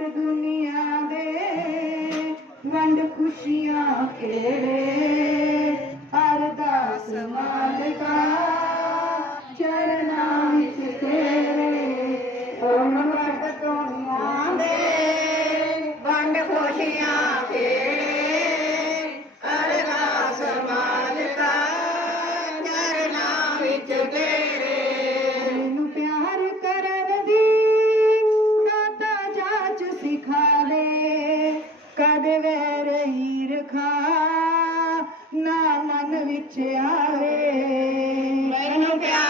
ਵਕਤ ਦੁਨੀਆ ਦੇ ਵੰਡ ਖੁਸ਼ੀਆਂ ਕਿਹੜੇ ਅਰਦਾਸ ਮਾਲਕਾ ਰਹੀ ਰਖਾ ਨਾ ਮਨ ਵਿੱਚ ਆਵੇ। ਮੈਨੂੰ ਪਿਆਰ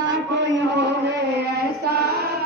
ना कोई होवे ऐसा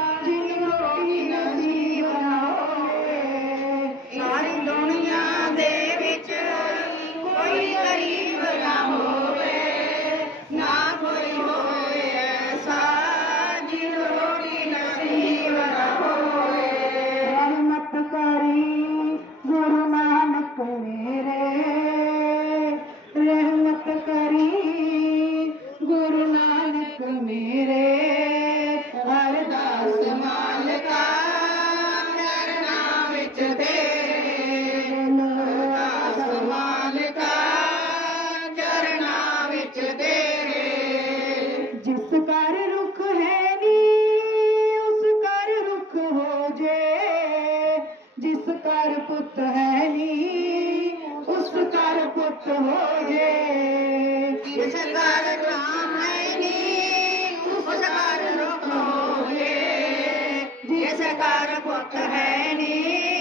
प्रकार पुत है नी, उस प्रकार पुत हो गए इस नी हो जिस पुत है नी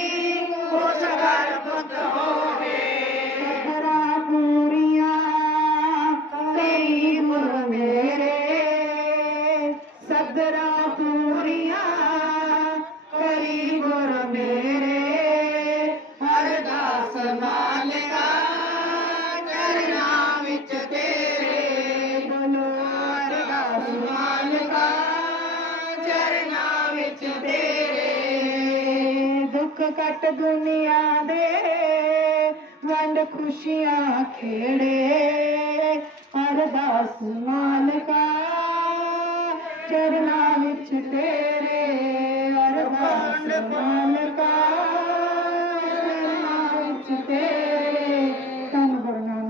ਵਿੱਚ ਤੇਰੇ ਦੁੱਖ ਕੱਟ ਦੁਨੀਆ ਦੇ ਵੰਡ ਖੁਸ਼ੀਆਂ ਖੇੜੇ ਅਰਦਾਸ ਮਾਲਕਾ ਚਰਨਾਂ ਵਿੱਚ ਤੇਰੇ